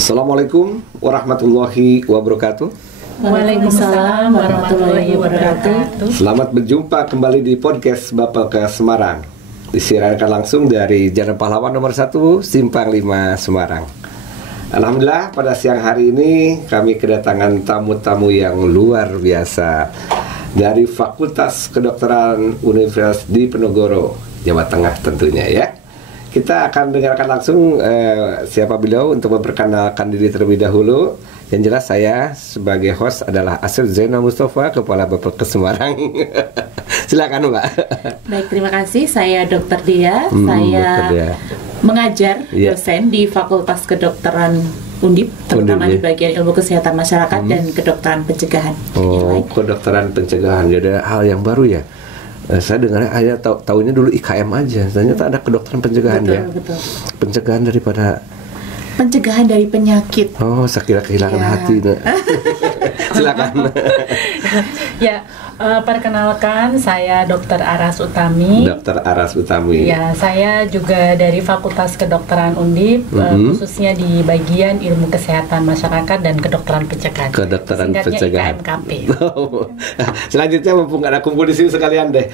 Assalamualaikum warahmatullahi wabarakatuh. Waalaikumsalam warahmatullahi wabarakatuh. Selamat berjumpa kembali di podcast Bapelkes Semarang. Disiarkan langsung dari Jalan Pahlawan nomor 1 Simpang 5 Semarang. Alhamdulillah pada siang hari ini kami kedatangan tamu-tamu yang luar biasa dari Fakultas Kedokteran Universitas Diponegoro, Jawa Tengah tentunya ya. Kita akan dengarkan langsung siapa beliau untuk memperkenalkan diri terlebih dahulu. Yang jelas saya sebagai host adalah Asep Zainal Mustafa, Kepala Bapelkes Semarang. Silakan Mbak. Baik, terima kasih. Saya Dr. Dia. Saya mengajar dosen di Fakultas Kedokteran Undip, terutama di bagian ilmu kesehatan masyarakat dan kedokteran pencegahan. Oh, kedokteran pencegahan. Jadi hal yang baru ya. Saya dengar hanya tahunya dulu IKM aja. Ternyata ada kedokteran pencegahan. Betul, ya. Betul. Pencegahan dari penyakit. Oh, saya kira kehilangan hati. Silakan. Ya, perkenalkan saya Dr. Aras Utami. Dr. Aras Utami. Ya, saya juga dari Fakultas Kedokteran Undip, khususnya di bagian ilmu kesehatan masyarakat dan kedokteran pencegahan. Kedokteran pencegahan. IKMKP. Selanjutnya mumpung ada kumpul di sini sekalian deh.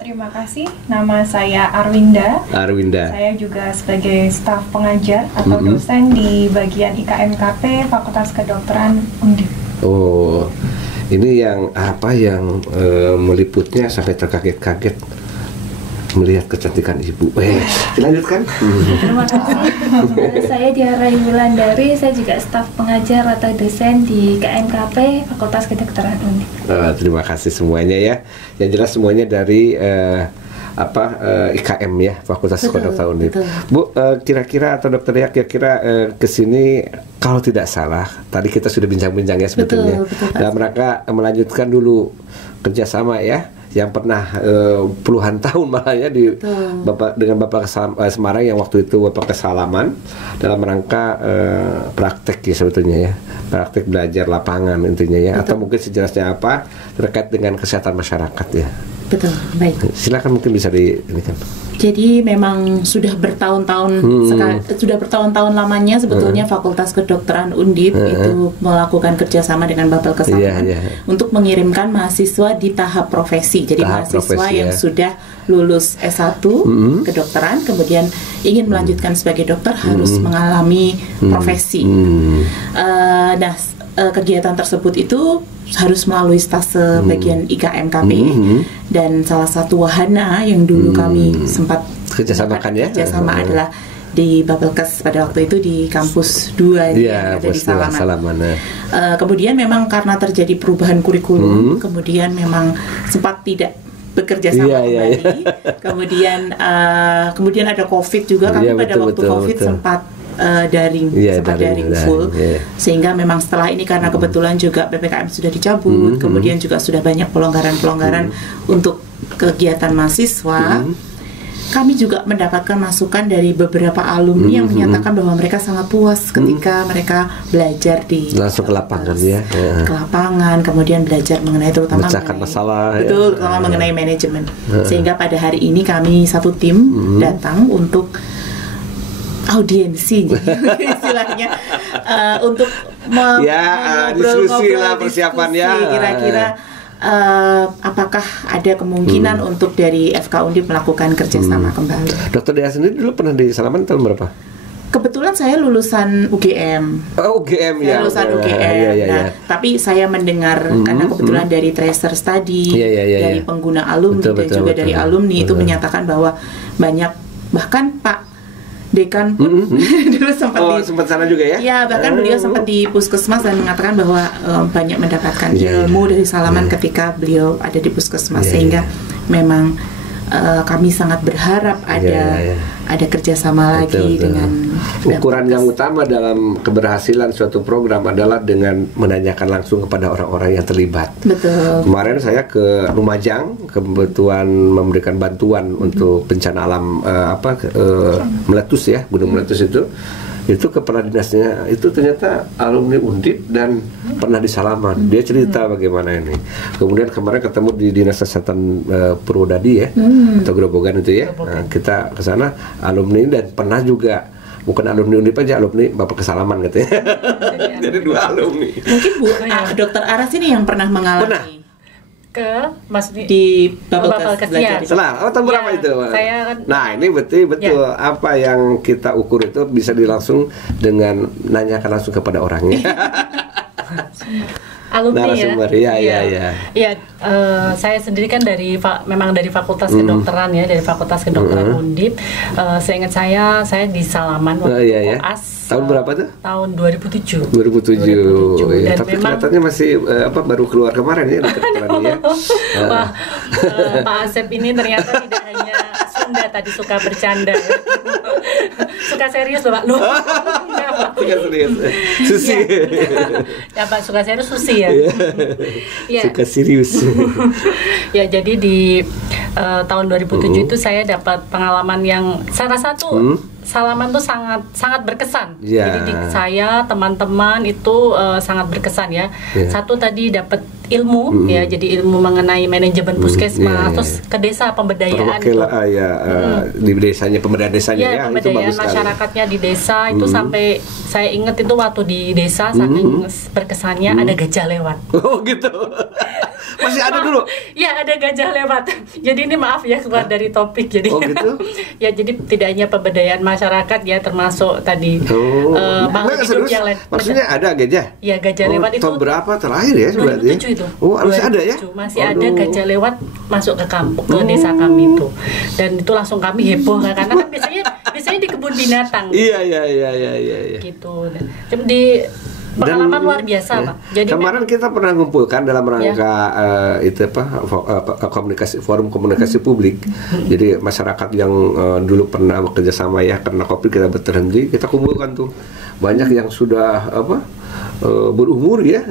Terima kasih. Nama saya Arwinda. Arwinda. Saya juga sebagai staf pengajar atau dosen di bagian IKMKP Fakultas Kedokteran Undip. Oh, ini yang apa yang meliputnya sampai terkaget-kaget melihat kecantikan ibu. Dilanjutkan. Terima kasih. Saya Diara Wulandari, saya juga staf pengajar atau dosen di KMKP Fakultas Kedokteran Undip. Terima kasih semuanya ya. Yang jelas semuanya dari IKM ya, Fakultas Kedokteran Undip. Bu, kira-kira atau dokter ya kira-kira kesini kalau tidak salah, tadi kita sudah bincang-bincang ya sebetulnya. Dalam rangka melanjutkan dulu kerjasama ya, yang pernah puluhan tahun malah ya dengan Bapak Semarang yang waktu itu Bapak Kesalaman dalam rangka praktek ya sebetulnya ya, praktek belajar lapangan intinya ya. Atau mungkin sejelasnya apa terkait dengan kesehatan masyarakat ya. Betul, baik. Silakan mungkin bisa ini kan. Jadi memang sudah bertahun-tahun lamanya sebetulnya Fakultas Kedokteran Undip itu melakukan kerjasama dengan Bapelkes untuk mengirimkan mahasiswa di tahap profesi. Jadi mahasiswa yang sudah lulus S1 kedokteran kemudian ingin melanjutkan sebagai dokter harus mengalami profesi. Nah, kegiatan tersebut itu harus melalui stase bagian IKMKP dan salah satu wahana yang dulu kami sempat kerjasama adalah di Bapelkes pada waktu itu di kampus 2 yang ada di Salaman. Kemudian memang karena terjadi perubahan kurikulum, kemudian memang sempat tidak bekerja sama kembali. Kemudian ada COVID juga, kami pada waktu COVID sempat daring full, sehingga memang setelah ini karena kebetulan juga PPKM sudah dicabut, kemudian juga sudah banyak pelonggaran untuk kegiatan mahasiswa. Kami juga mendapatkan masukan dari beberapa alumni yang menyatakan bahwa mereka sangat puas ketika mereka belajar di langsung ke lapangan ke lapangan, kemudian belajar mengenai terutama masalah terutama mengenai manajemen. Sehingga pada hari ini kami satu tim datang untuk audiensi istilahnya untuk diskusi lah persiapannya kira-kira apakah ada kemungkinan untuk dari FK Undip melakukan kerjasama kembali. Dokter Dia sendiri dulu pernah di Salaman tahun berapa? Kebetulan saya lulusan UGM. UGM ya. Lulusan UGM. Tapi saya mendengar karena kebetulan dari tracer study, dari pengguna alumni dan juga dari alumni itu menyatakan bahwa banyak, bahkan Pak Dekan pun dulu sempat sana juga ya? Ya, bahkan beliau sempat di puskesmas dan mengatakan bahwa banyak mendapatkan ilmu dari Salaman ketika beliau ada di puskesmas, sehingga memang kami sangat berharap ada kerjasama lagi dengan ukuran yang utama dalam keberhasilan suatu program adalah dengan menanyakan langsung kepada orang-orang yang terlibat. Betul. Kemarin saya ke Lumajang kebetulan memberikan bantuan untuk bencana alam meletus ya, gunung meletus itu kepala dinasnya itu ternyata alumni Undip dan pernah di Salaman. Dia cerita bagaimana ini. Kemudian kemarin ketemu di Dinas Kesehatan Purwodadi ya, atau Grobogan itu ya. Nah, kita ke sana alumni dan pernah juga bukan alumni Undip aja, alumni Bapak Kesalaman katanya. Jadi 2 alumni. Mungkin Dokter Aras ini yang pernah mengalami di Bapelkes belajar. Tahun berapa itu? Nah, ini betul apa yang kita ukur itu bisa dilangsung dengan nanyakan langsung kepada orangnya. Alumni ya. Saya sendiri kan memang dari Fakultas Kedokteran ya, dari Fakultas Kedokteran Undip. Seingat saya di Salaman waktu koas. Tahun berapa tuh? Tahun 2007. 2007. Dan tapi memang kelihatannya masih baru keluar kemarin ya kedokterannya. Pak Asep ini ternyata tidak hanya Sunda tadi suka bercanda. Suka serius loh Pak. Suka serius. Susi. Ya Pak, suka serius Susi ya. Suka serius. Ya, jadi di tahun 2007 itu saya dapat pengalaman yang salah satu Salaman tuh sangat berkesan. Jadi saya teman-teman itu sangat berkesan ya. Satu tadi dapat ilmu ya, jadi ilmu mengenai manajemen puskesmas, terus ke desa pemberdayaan di desanya, pemberdayaan desanya pemberdayaan masyarakatnya di desa itu sampai saya ingat itu waktu di desa saking berkesannya ada gajah lewat. Oh gitu. Masih ada dulu? Ya, ada gajah lewat. Jadi ini maaf ya keluar dari topik. Jadi gitu? Ya, jadi tidak hanya pemberdayaan masyarakat ya, termasuk tadi bangun hidup yang lain. Maksudnya ada gajah? Ya, gajah lewat itu. Tahun berapa terakhir ya sebenarnya? 2007 itu. Masih ada ya? Masih ada gajah lewat masuk ke kampung, ke desa kami itu. Dan itu langsung kami heboh karena kan biasanya di kebun binatang. Iya. Gitu. Di pengalaman luar biasa Pak. Jadi kemarin kita pernah ngumpulkan dalam rangka forum komunikasi publik. Jadi masyarakat yang dulu pernah bekerja sama ya, karena COVID kita berhenti, kita kumpulkan tuh banyak yang sudah berumur ya,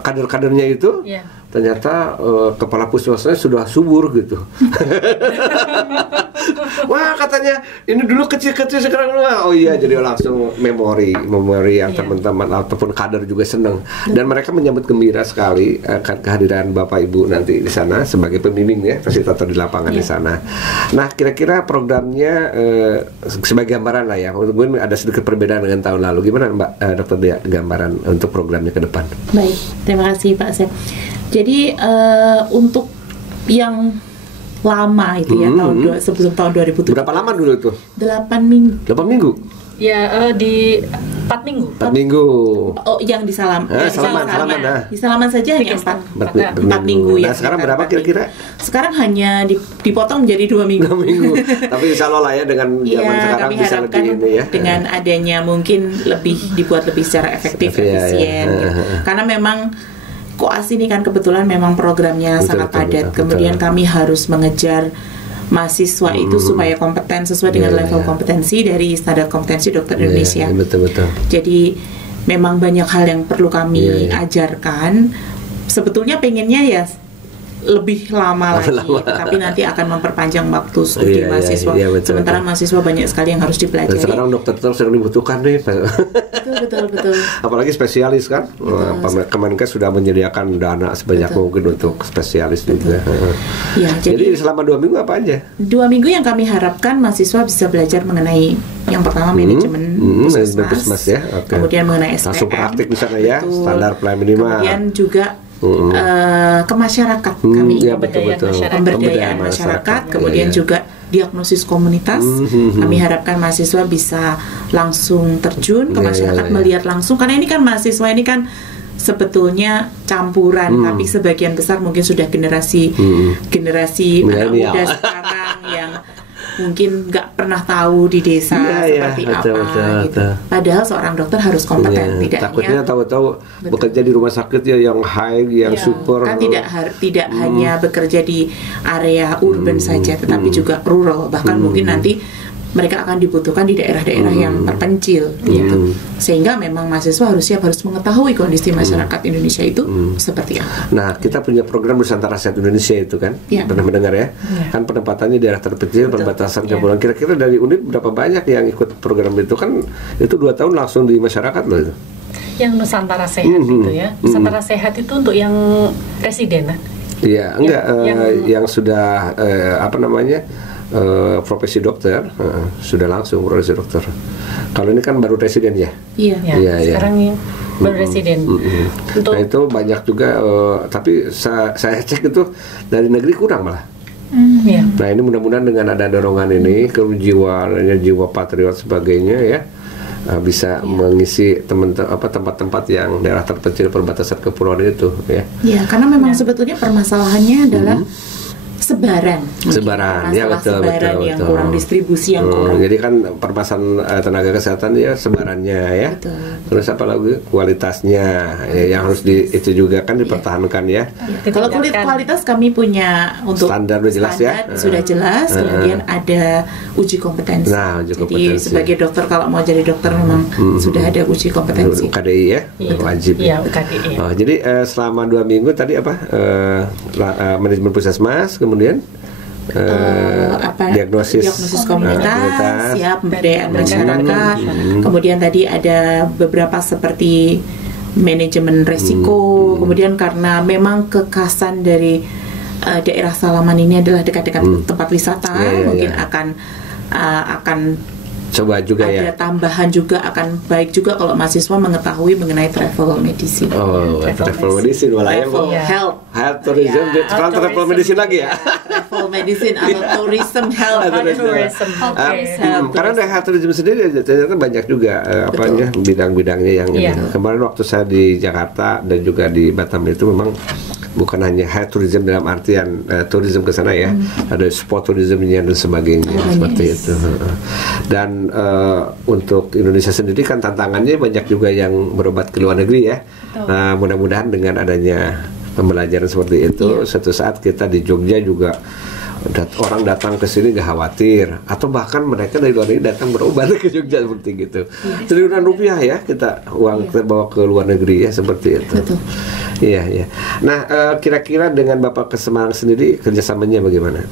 kader-kadernya itu. Ternyata kepala puskesmasnya sudah subur gitu. Wah, katanya ini dulu kecil-kecil sekarang wah. Oh iya, jadi langsung memori yang teman-teman ataupun kader juga senang. Dan mereka menyambut gembira sekali kehadiran Bapak Ibu nanti di sana sebagai pembimbing ya, fasilitator di lapangan di sana. Nah, kira-kira programnya sebagai gambaran lah ya. Mungkin ada sedikit perbedaan dengan tahun lalu. Gimana Mbak Dokter Dea, gambaran untuk programnya ke depan? Baik, terima kasih Pak Sep. Jadi untuk yang lama itu ya, sebelum tahun 2007. Berapa lama dulu tuh? 8 minggu. 8 minggu? Ya, di 4 minggu. 4 minggu. Oh, yang di Salaman. Salaman. Di Salaman saja hanya 4 minggu ya. Nah, sekarang berapa kira-kira? Sekarang hanya dipotong menjadi 2 minggu. 2 minggu. Tapi insya Allah lah ya, dengan zaman sekarang bisa lebih ini ya. Dengan adanya mungkin dibuat lebih secara efektif, efisien. Gitu. Karena memang koas ini kan kebetulan memang programnya sangat padat. Kemudian kami harus mengejar mahasiswa itu supaya kompeten sesuai dengan level kompetensi dari standar kompetensi dokter Indonesia. Betul. Jadi memang banyak hal yang perlu kami ajarkan. Sebetulnya pengennya ya lebih lama lagi, tapi nanti akan memperpanjang waktu studi mahasiswa. Sementara mahasiswa banyak sekali yang harus dipelajari. Dan sekarang dokter terus yang dibutuhkan nih. Betul. Apalagi spesialis kan. Kemenkes sudah menyediakan dana sebanyak mungkin untuk spesialis juga. Ya, jadi selama 2 minggu apa aja? 2 minggu yang kami harapkan mahasiswa bisa belajar mengenai yang pertama manajemen puskesmas ya. Kemudian mengenai SPM. Langsung praktik di sana ya, standar pelayanan minimal. Kemudian juga ke masyarakat kami, pemberdayaan masyarakat, kemudian juga diagnosis komunitas. Kami harapkan mahasiswa bisa langsung terjun ke masyarakat, melihat langsung, karena ini kan mahasiswa ini kan sebetulnya campuran, tapi sebagian besar mungkin sudah generasi anak muda sekarang yang mungkin nggak pernah tahu di desa seperti apa gitu. Padahal seorang dokter harus kompeten, takutnya tahu-tahu bekerja di rumah sakit ya yang high, yang super. Kan tidak hanya bekerja di area urban saja, tetapi juga rural, bahkan mungkin nanti mereka akan dibutuhkan di daerah-daerah yang terpencil gitu. Sehingga memang mahasiswa harus mengetahui kondisi masyarakat Indonesia itu seperti apa. Nah, kita punya program Nusantara Sehat Indonesia itu kan, pernah mendengar ya? Kan penempatannya daerah terpencil, perbatasan Kabupaten. Kira-kira dari unit berapa banyak yang ikut program itu? Kan itu 2 tahun langsung di masyarakat loh itu. Yang Nusantara Sehat itu ya, Nusantara Sehat itu untuk yang residen kan? Iya, enggak, yang sudah profesi dokter, sudah langsung profesi dokter. Kalau ini kan baru residen ya? Iya. Sekarang ini baru residen. Nah itu banyak juga, tapi saya cek itu dari negeri kurang malah. Nah ini mudah-mudahan dengan ada dorongan ini, jiwa patriot sebagainya ya, bisa mengisi tempat-tempat yang daerah terpencil perbatasan kepulauan itu ya. Iya, karena memang sebetulnya permasalahannya adalah sebaran ya, betul, yang kurang, distribusi yang kurang. Jadi kan permasalahan tenaga kesehatan ya sebarannya ya. Betul. Terus apa lagi kualitasnya ya, yang harus itu juga kan dipertahankan ya. Kalau kualitas kami punya untuk standar udah jelas ya. Sudah jelas. Kemudian ada uji kompetensi. Jadi sebagai dokter kalau mau jadi dokter memang sudah ada uji kompetensi. UKDI ya, wajib. Iya, UKDI. Jadi selama 2 minggu tadi manajemen puskesmas, kemudian diagnosis komunitas, ya pemberdayaan masyarakat. Kemudian tadi ada beberapa seperti manajemen resiko. Kemudian karena memang kekhasan dari daerah Salaman ini adalah dekat dengan tempat wisata, mungkin akan coba juga ada tambahan juga, akan baik juga kalau mahasiswa mengetahui mengenai travel medicine. Travel medicine malah ya, health tourism, travel medicine lagi ya. Travel medicine atau tourism health. Karena dari health tourism sendiri ternyata banyak juga bidang-bidangnya yang kemarin waktu saya di Jakarta dan juga di Batam itu memang bukan hanya health tourism dalam artian tourism ke sana ya, ada sport tourismnya dan sebagainya seperti itu. Dan untuk Indonesia sendiri kan tantangannya banyak juga yang berobat ke luar negeri ya. Nah mudah-mudahan dengan adanya pembelajaran seperti itu, suatu saat kita di Jogja juga orang datang ke sini gak khawatir, atau bahkan mereka dari luar negeri datang berobat ke Jogja seperti gitu. Triliunan rupiah ya kita kita bawa ke luar negeri ya seperti itu. Iya. Nah kira-kira dengan Bapak ke Semarang sendiri kerjasamanya bagaimana?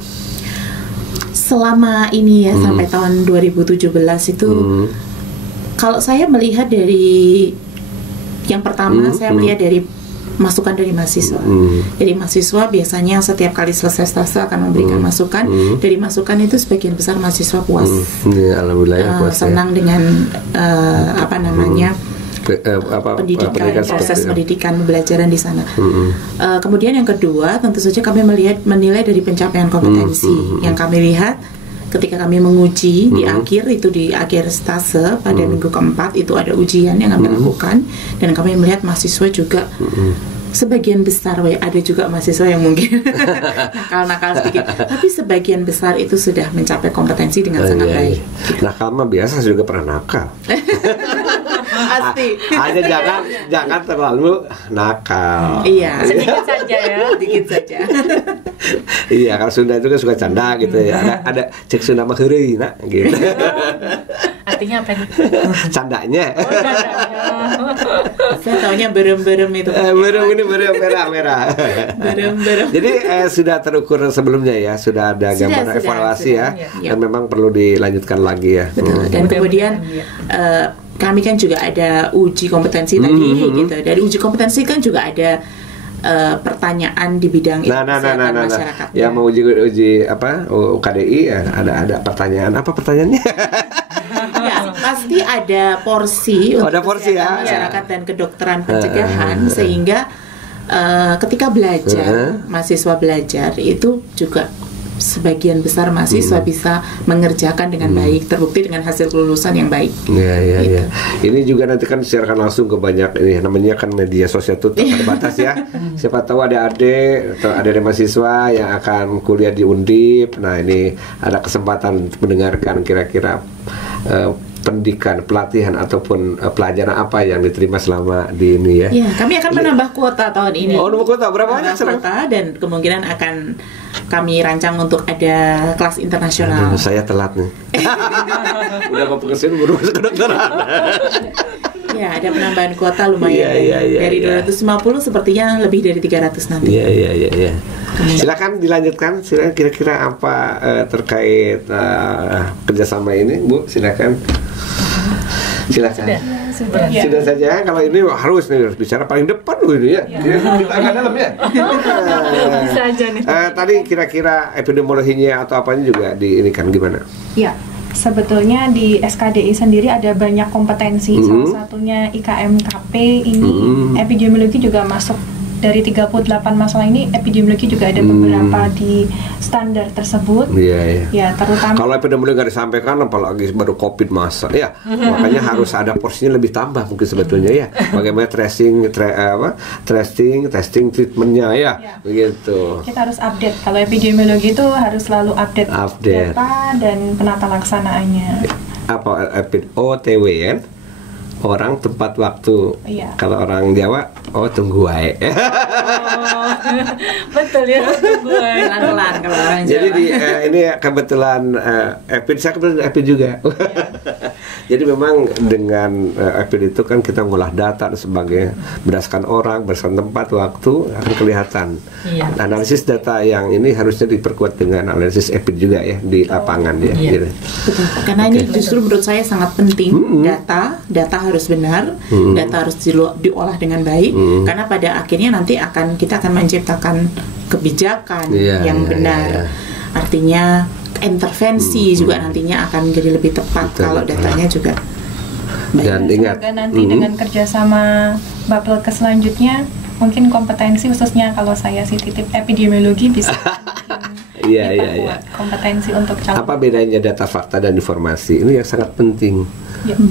Selama ini ya sampai tahun 2017 itu kalau saya melihat dari yang pertama saya melihat dari masukan dari mahasiswa. Jadi mahasiswa biasanya setiap kali selesai stase akan memberikan masukan. Dari masukan itu sebagian besar mahasiswa puas. Alhamdulillah ya, puas. Senang dengan pendidikan, proses pendidikan pembelajaran di sana. Kemudian yang kedua, tentu saja kami menilai dari pencapaian kompetensi. Yang kami lihat ketika kami menguji di akhir stase pada minggu keempat itu ada ujian yang kami lakukan, dan kami melihat mahasiswa juga sebagian besar, ada juga mahasiswa yang mungkin nakal-nakal sedikit, tapi sebagian besar itu sudah mencapai kompetensi dengan sangat baik. Nakal mah biasa juga pernah nakal. Pasti. Hanya jangan terlalu nakal. Iya. Sedikit saja ya. Sedikit saja. Iya, kalau Sunda itu kan suka canda gitu ya. Ada cek Sunda mah heureuy nak gitu. Artinya apa nih? Candanya. Saya taunya berem-berem itu. Berem ini berem merah. Berem. Jadi sudah terukur sebelumnya ya, sudah ada gambaran evaluasi ya, dan memang perlu dilanjutkan lagi ya. Betul. Dan kemudian kami kan juga ada uji kompetensi tadi gitu. Dari uji kompetensi kan juga ada pertanyaan di bidang kesehatan masyarakat. Yang mau uji UKDI ada pertanyaan. Apa pertanyaannya? Ya, pasti ada porsi untuk kesehatan masyarakat dan kedokteran pencegahan sehingga ketika belajar mahasiswa belajar itu juga sebagian besar mahasiswa bisa mengerjakan dengan baik, terbukti dengan hasil kelulusan yang baik. Iya. Ini juga nanti kan disiarkan langsung ke banyak ini namanya kan media sosial itu terbatas ya. Siapa tahu ada adik atau ada mahasiswa yang akan kuliah di Undip. Nah ini ada kesempatan mendengarkan kira-kira pendidikan, pelatihan ataupun pelajaran apa yang diterima selama di ini ya. Iya, kami akan menambah kuota tahun ini. Nambah kuota berapa banyak sekarang? Dan kemungkinan akan kami rancang untuk ada kelas internasional. Saya telat nih. Udah mau pensiun baru masuk kedokteran. Ya, ada penambahan kuota lumayan. Dari 250 sepertinya lebih dari 300 nanti. Iya. Silakan dilanjutkan. Silakan kira-kira apa terkait kerjasama ini, Bu? Silakan. Silakan. Sudah saja. Kalau ini harus bicara paling depan loh ini ya. Kita agak dalam ya. Bisa aja nih. Tadi kira-kira epidemiologinya atau apanya juga di ini kan gimana? Ya, sebetulnya di SKDI sendiri ada banyak kompetensi. Salah satunya IKMKP ini epidemiologi juga masuk. Dari 38 masalah ini epidemiologi juga ada beberapa di standar tersebut. Ya, terutama kalau epidemiologi nggak disampaikan, apalagi baru COVID masa ya, makanya harus ada porsinya lebih tambah mungkin sebetulnya ya. Bagaimana testing, treatmentnya ya, begitu. Kita harus update. Kalau epidemiologi itu harus selalu update. Data dan penata laksanaannya. Apa OTW kan? Orang, tempat, waktu. Kalau orang Jawa, tunggu wae. Betul ya, tunggu wae. Pelan-pelan kalau orang Jawa. Jadi ini kebetulan saya kebetulan EPID juga. Jadi memang dengan EPID itu kan kita ngolah data dan sebagainya berdasarkan orang, berdasarkan tempat, waktu akan kelihatan. Analisis data yang ini harusnya diperkuat dengan analisis EPID juga ya di lapangan ya. Betul. Karena ini justru menurut saya sangat penting. Data harus benar, data harus diolah dengan baik, karena pada akhirnya nanti kita akan menciptakan kebijakan yang benar. Artinya intervensi juga nantinya akan menjadi lebih tepat kalau datanya juga baik. Dan ingat, semoga nanti dengan kerjasama Bapelkes selanjutnya, mungkin kompetensi khususnya kalau saya sih titip epidemiologi bisa kompetensi untuk calon. Apa bedanya data, fakta, dan informasi? Ini yang sangat penting.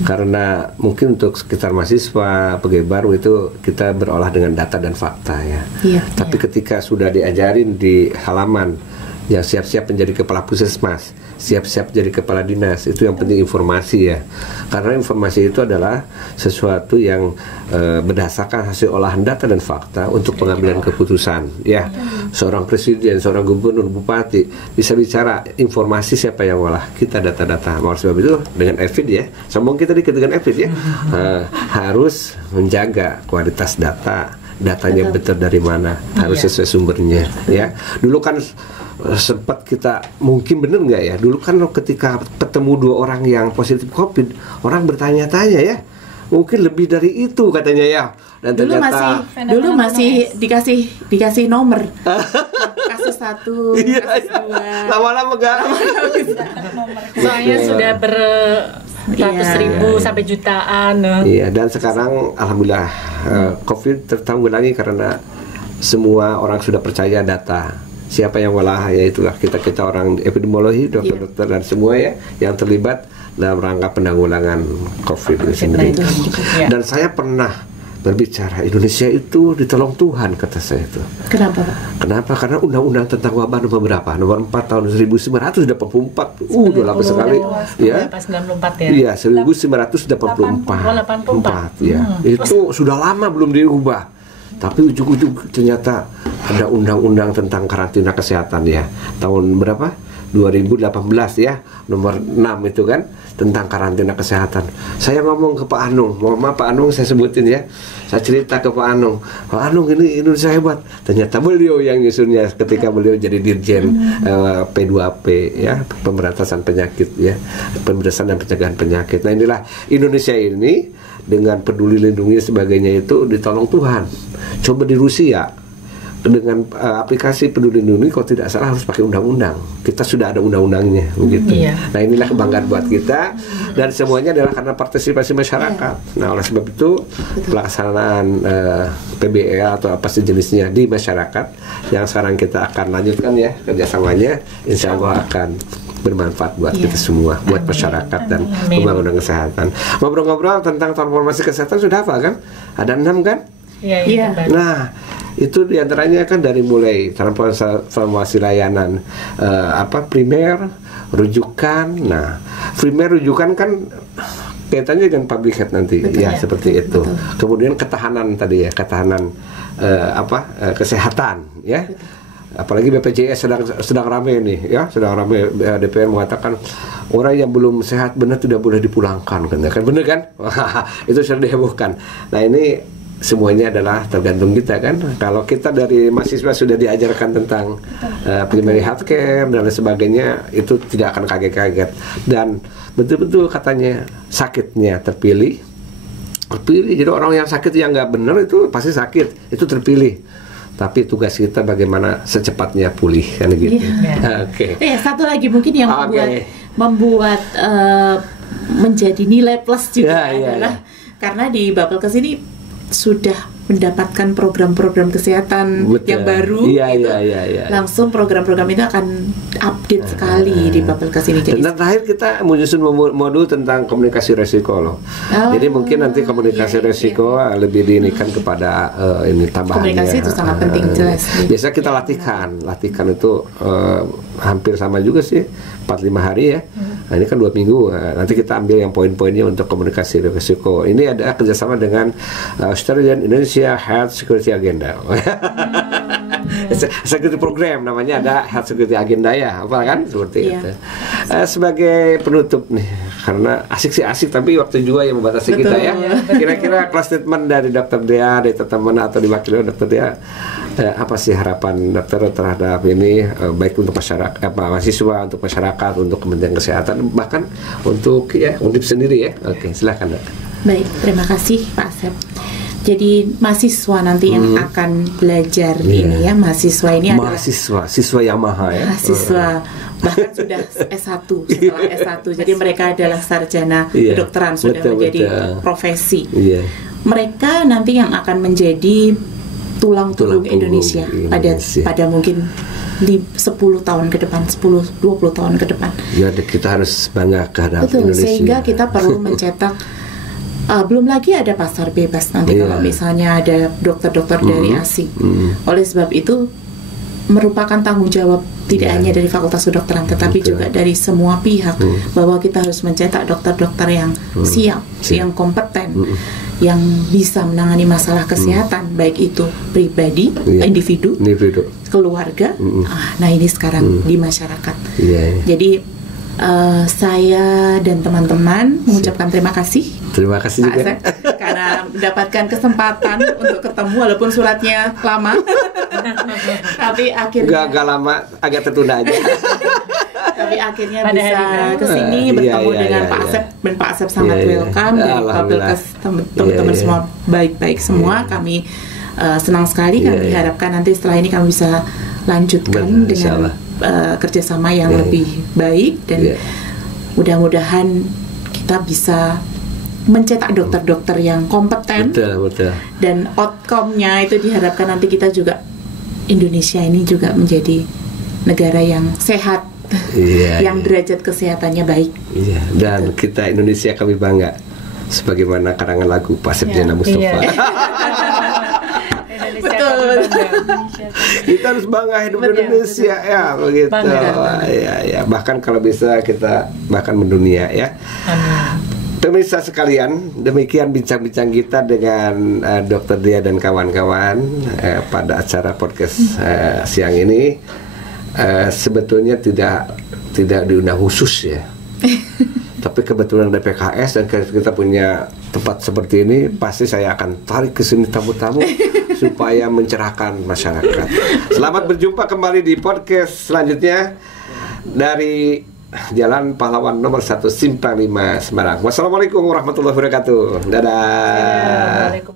Karena mungkin untuk sekitar mahasiswa pegawai baru itu kita berolah dengan data dan fakta ya. Tapi ketika sudah diajarin di halaman, yang siap-siap menjadi kepala puskesmas, siap-siap jadi kepala dinas, itu yang penting informasi ya. Karena informasi itu adalah sesuatu yang berdasarkan hasil olahan data dan fakta untuk pengambilan keputusan ya. Seorang presiden, seorang gubernur, bupati bisa bicara informasi siapa yang olah, kita data-data. Oleh sebab itu dengan EPID ya, sombong kita dikit dengan EPID ya, harus menjaga kualitas datanya betul dari mana, harus sesuai sumbernya ya. Dulu kan sempat kita, mungkin bener nggak ya, dulu kan ketika ketemu 2 orang yang positif COVID, orang bertanya-tanya ya, mungkin lebih dari itu katanya ya. Dan dulu masih dikasih nomor kasus 1, kasus 2, lama-lama enggak. Soalnya sudah ratus ribu sampai jutaan. Iya, dan sekarang alhamdulillah COVID tertanggulangi karena semua orang sudah percaya data. Siapa yang olah, ya itulah kita orang epidemiologi, dokter-dokter dan semua ya yang terlibat dalam rangka penanggulangan COVID itu sendiri. Dan saya pernah berbicara, Indonesia itu ditolong Tuhan, kata saya itu. Kenapa, Pak? Kenapa? Karena undang-undang tentang wabah nomor berapa? Nomor 4 tahun 1984. Udah lama sekali. Ya. 94 ya. Iya, 1984. Ya. Itu sudah lama belum diubah. Tapi ujung-ujung ternyata ada undang-undang tentang karantina kesehatan ya. Tahun berapa? 2018 ya, nomor 6 itu kan, tentang karantina kesehatan. Saya ngomong ke Pak Anung, mohon maaf Pak Anung saya sebutin ya. Saya cerita ke Pak Anung ini Indonesia hebat. Ternyata beliau yang nyusunnya ketika beliau jadi dirjen P2P ya, pemberantasan penyakit ya, pemberantasan dan pencegahan penyakit. Nah inilah Indonesia ini dengan peduli lindungi sebagainya itu ditolong Tuhan. Coba di Rusia dengan aplikasi peduli lindungi kalau tidak salah harus pakai undang-undang. Kita sudah ada undang-undangnya begitu. Nah inilah kebanggaan buat kita dan semuanya adalah karena partisipasi masyarakat. Nah oleh sebab itu pelaksanaan PBE atau apa sejenisnya di masyarakat yang sekarang kita akan lanjutkan ya kerjasamanya, insya Allah akan bermanfaat buat kita semua, buat masyarakat dan pembangunan kesehatan. Ngobrol-ngobrol tentang transformasi kesehatan sudah apa kan? Ada 6 kan? Iya. Nah, itu diantaranya kan dari mulai transformasi layanan primer, rujukan. Nah, primer rujukan kan kaitannya dengan public health nanti. Betul, ya, seperti itu. Betul. Kemudian ketahanan tadi ya, ketahanan kesehatan ya. Betul. Apalagi BPJS sedang ramai nih ya, sedang ramai. DPR mengatakan orang yang belum sehat benar tidak boleh dipulangkan kan benar kan? Itu sudah dihebohkan. Nah ini semuanya adalah tergantung kita kan. Kalau kita dari mahasiswa sudah diajarkan tentang primary healthcare dan lain sebagainya, itu tidak akan kaget-kaget. Dan betul-betul katanya sakitnya terpilih. Jadi orang yang sakit yang nggak benar itu pasti sakit, itu terpilih. Tapi tugas kita bagaimana secepatnya pulih kan gitu. Oke. Satu lagi mungkin yang membuat menjadi nilai plus juga adalah karena di Bapelkes ini sudah mendapatkan program-program kesehatan yang baru, langsung program-program itu akan update sekali di Bapelkes ini. Dan terakhir kita menyusun modul tentang komunikasi resiko loh. Jadi mungkin nanti komunikasi resiko lebih diinikan kepada ini tambahannya. Komunikasi itu sangat penting, jelas. Biasa kita latihan itu hampir sama juga sih, 4-5 hari ya. Nah, ini kan 2 minggu. Nanti kita ambil yang poin-poinnya untuk komunikasi risiko. Ini ada kerjasama dengan Australian Indonesia Health Security Agenda. Security Program namanya, ada Health Security Agenda ya, apa kan seperti itu. Sebagai penutup nih, karena asik tapi waktu juga yang membatasi kita ya. Kira-kira close statement dari Dr. Dea, dari teman atau diwakili Dr. Dea, apa sih harapan dokter terhadap ini, baik untuk masyarakat, mahasiswa, untuk masyarakat, untuk Kementerian Kesehatan, bahkan untuk Undip sendiri ya. Oke, silakan Dok. Baik, terima kasih Pak Asep. Jadi mahasiswa nanti yang akan belajar ini ya, mahasiswa ini adalah siswa Yamaha ya. Mahasiswa bahkan sudah S1, setelah S1. Jadi mereka adalah sarjana kedokteran, sudah menjadi profesi. Mereka nanti yang akan menjadi tulang punggung Indonesia pada mungkin 10 tahun ke depan, 10-20 tahun ke depan. Ya, kita harus bangga terhadap Indonesia. Sehingga kita perlu mencetak belum lagi ada pasar bebas nanti kalau misalnya ada dokter-dokter dari asing. Oleh sebab itu merupakan tanggung jawab tidak hanya dari Fakultas Kedokteran tetapi juga dari semua pihak bahwa kita harus mencetak dokter-dokter yang siap, yang kompeten, yang bisa menangani masalah kesehatan baik itu pribadi, individu, keluarga. Nah ini sekarang di masyarakat. Jadi saya dan teman-teman mengucapkan terima kasih. Terima kasih Pak juga Asep, karena mendapatkan kesempatan untuk ketemu walaupun suratnya lama. Tapi akhirnya gak lama, agak tertunda aja. Tapi akhirnya bisa kesini bertemu dengan Pak Asep, dan Pak Asep sangat welcome. Dan Bapelkes teman-teman semua baik-baik semua. Kami senang sekali. Kami harapkan nanti setelah ini kami bisa lanjutkan dengan kerjasama yang lebih baik, dan mudah-mudahan kita bisa mencetak dokter-dokter yang kompeten. Betul. Dan outcome-nya itu diharapkan nanti kita juga, Indonesia ini juga menjadi negara yang sehat, yang derajat kesehatannya baik. Dan kita Indonesia, kami bangga sebagaimana karangan lagu Pak Septiana Mustafa. Betul. Kita harus bangga hidup di Indonesia ya, begitu. Bahkan kalau bisa kita bahkan mendunia ya. Pemirsa sekalian, demikian bincang-bincang kita dengan Dr. Dea dan kawan-kawan pada acara podcast siang ini. Sebetulnya tidak diundang khusus ya. Tapi kebetulan ada PKS dan kita punya tempat seperti ini, pasti saya akan tarik ke sini tamu-tamu supaya mencerahkan masyarakat. Selamat berjumpa kembali di podcast selanjutnya dari Jalan Pahlawan nomor 1 Simpang 5 Semarang. Wassalamualaikum warahmatullahi wabarakatuh. Dadah.